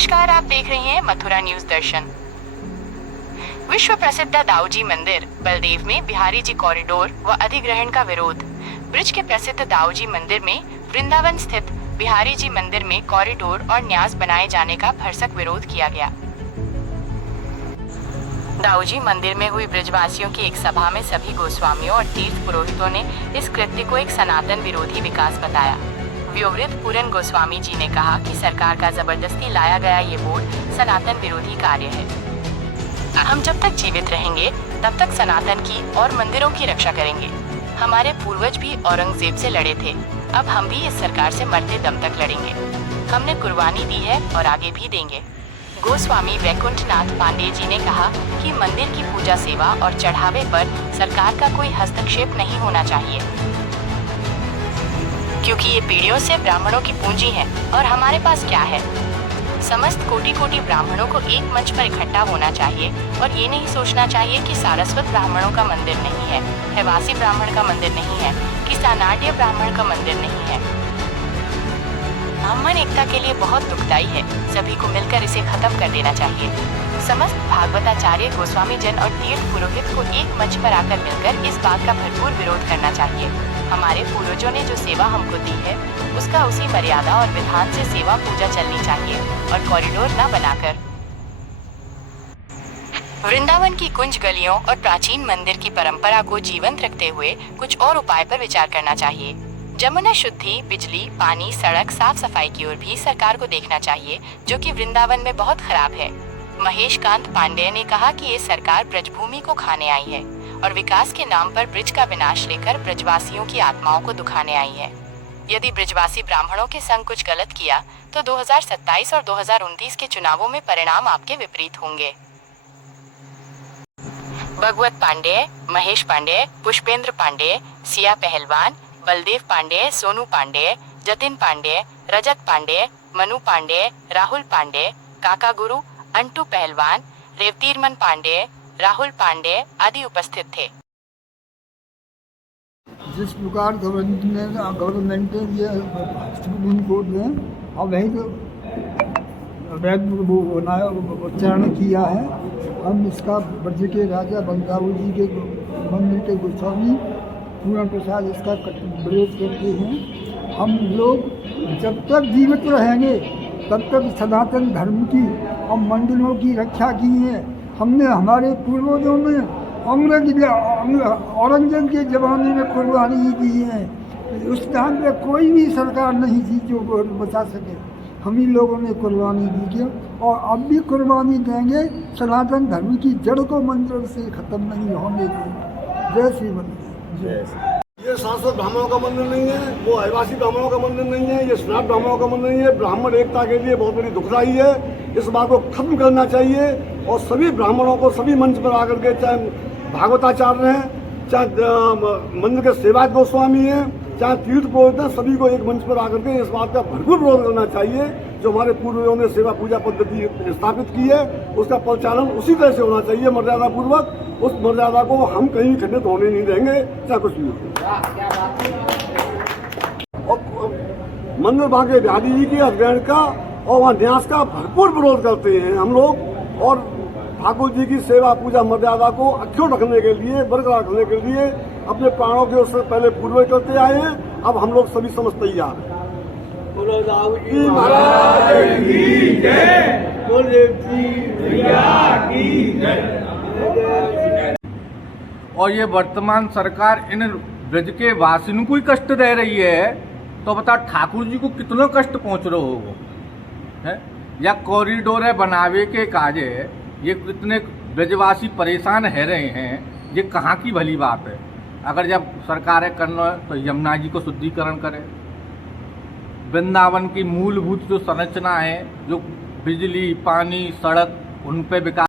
नमस्कार, आप देख रहे हैं मथुरा न्यूज दर्शन। विश्व प्रसिद्ध दाऊजी मंदिर बलदेव में बिहारी जी कॉरिडोर व अधिग्रहण का विरोध। ब्रिज के प्रसिद्ध दाऊजी मंदिर में वृंदावन स्थित बिहारी जी मंदिर में कॉरिडोर और न्यास बनाए जाने का भरसक विरोध किया गया। दाऊजी मंदिर में हुई ब्रिजवासियों की एक सभा में सभी गोस्वामियों और तीर्थ पुरोहितों ने इस कृत्य को एक सनातन विरोधी विकास बताया। व्योवृत पूरन गोस्वामी जी ने कहा कि सरकार का जबरदस्ती लाया गया ये बोर्ड सनातन विरोधी कार्य है। हम जब तक जीवित रहेंगे तब तक सनातन की और मंदिरों की रक्षा करेंगे। हमारे पूर्वज भी औरंगजेब से लड़े थे, अब हम भी इस सरकार से मरते दम तक लड़ेंगे। हमने कुर्बानी दी है और आगे भी देंगे। गोस्वामी वैकुंठनाथ पांडे जी ने कहा कि मंदिर की पूजा सेवा और चढ़ावे पर सरकार का कोई हस्तक्षेप नहीं होना चाहिए, क्योंकि ये पीढ़ियों से ब्राह्मणों की पूंजी है और हमारे पास क्या है। समस्त कोटि कोटि ब्राह्मणों को एक मंच पर इकट्ठा होना चाहिए और ये नहीं सोचना चाहिए कि सारस्वत ब्राह्मणों का मंदिर नहीं है, हैवासी ब्राह्मण का मंदिर नहीं है, कि सानाड्य ब्राह्मण का मंदिर नहीं है। ब्राह्मण एकता के लिए बहुत दुखदायी है, सभी को मिलकर इसे खत्म कर देना चाहिए। समस्त भागवताचार्य, गोस्वामी जन और तीर्थ पुरोहित को एक मंच पर आकर मिलकर इस बात का भरपूर विरोध करना चाहिए। हमारे पूर्वजों ने जो सेवा हमको दी है उसका उसी मर्यादा और विधान से सेवा पूजा चलनी चाहिए और कॉरिडोर न बनाकर। वृंदावन की कुंज गलियों और प्राचीन मंदिर की परंपरा को जीवंत रखते हुए कुछ और उपाय पर विचार करना चाहिए। जमुना शुद्धि, बिजली, पानी, सड़क, साफ सफाई की ओर भी सरकार को देखना चाहिए, जो कि वृंदावन में बहुत खराब है। महेश कांत पांडे ने कहा कि ये सरकार ब्रजभूमि को खाने आई है और विकास के नाम पर ब्रिज का विनाश लेकर ब्रजवासियों की आत्माओं को दुखाने आई है। यदि ब्रजवासी ब्राह्मणों के संग कुछ गलत किया तो 2027 और 2029 के चुनावों में परिणाम आपके विपरीत होंगे। भगवत पांडे, महेश पांडे, पुष्पेंद्र पांडे, सिया पहलवान, बलदेव पांडे, सोनू पांडे, जतिन पांडे, रजत पांडे, मनु पांडे, राहुल पांडे, काका गुरु, अंटू पहलवान, रेवतीरमन पांडे, राहुल पांडे आदि उपस्थित थे। जिस प्रकार गवर्नमेंट ने सुप्रीम कोर्ट ने अब वही वो बनाया, उच्चारण किया है, हम इसका ब्रज के राजा बंदाऊ जी के मंदिर के गोस्वामी पूर्ण प्रसाद इसका विरोध करते हैं। हम लोग जब तक जीवित रहेंगे तब तक सनातन धर्म की और मंदिरों की रक्षा की है। हमने हमारे पूर्वजों ने औरंगजेब के ज़माने में कुर्बानी दी है। उस टाइम पे कोई भी सरकार नहीं थी जो बचा सके, हम ही लोगों ने कुर्बानी दी है और अब भी कुर्बानी देंगे। सनातन धर्म की जड़ को मंदिर से ख़त्म नहीं होने देंगे। जय श्री मंदिर। ये शाश्वत ब्राह्मणों का मंदिर नहीं है, वो आदिवासी ब्राह्मणों का मंदिर नहीं है, ये स्नात ब्राह्मणों का मंदिर नहीं है। ब्राह्मण एकता के लिए बहुत बड़ी दुखदाई है। इस बात को खत्म करना चाहिए और सभी ब्राह्मणों को सभी मंच पर आकर के, चाहे भागवताचार्य हैं, चाहे मंदिर के सेवायत गोस्वामी हैं, चाहे तीर्थ पुरोहित हैं, सभी को एक मंच पर आकर के इस बात का भरपूर विरोध करना चाहिए। जो हमारे पूर्वजों ने सेवा पूजा पद्धति स्थापित की है उसका परिचालन उसी तरह से होना चाहिए, मर्यादा पूर्वक। उस मर्यादा को हम कहीं भी खंडित होने नहीं देंगे, चाहे कुछ भी हो। और मंदिर बांके बिहारी जी के अधिग्रहण का और वहाँ न्यास का भरपूर विरोध करते हैं हम लोग। और ठाकुर जी की सेवा पूजा मर्यादा को अक्षुण्ण रखने के लिए, बरकरार रखने के लिए अपने प्राणों के उससे पहले पूर्वज करते आए हैं। अब हम लोग सभी समझ तैयार हैं। बोलो दाऊजी महाराज की जय, बोले की जय। और ये वर्तमान सरकार इन ब्रज के वासियों को ही कष्ट दे रही है, तो बता ठाकुर जी को कितना कष्ट पहुंच रहा होगा है। या कॉरिडोर बनावे के काजे ये कितने ब्रजवासी परेशान है रहे हैं, ये कहाँ की भली बात है। अगर जब सरकारें करना है तो यमुना जी को शुद्धिकरण करें। वृंदावन की मूलभूत जो संरचना है, जो बिजली, पानी, सड़क, उन पे विकास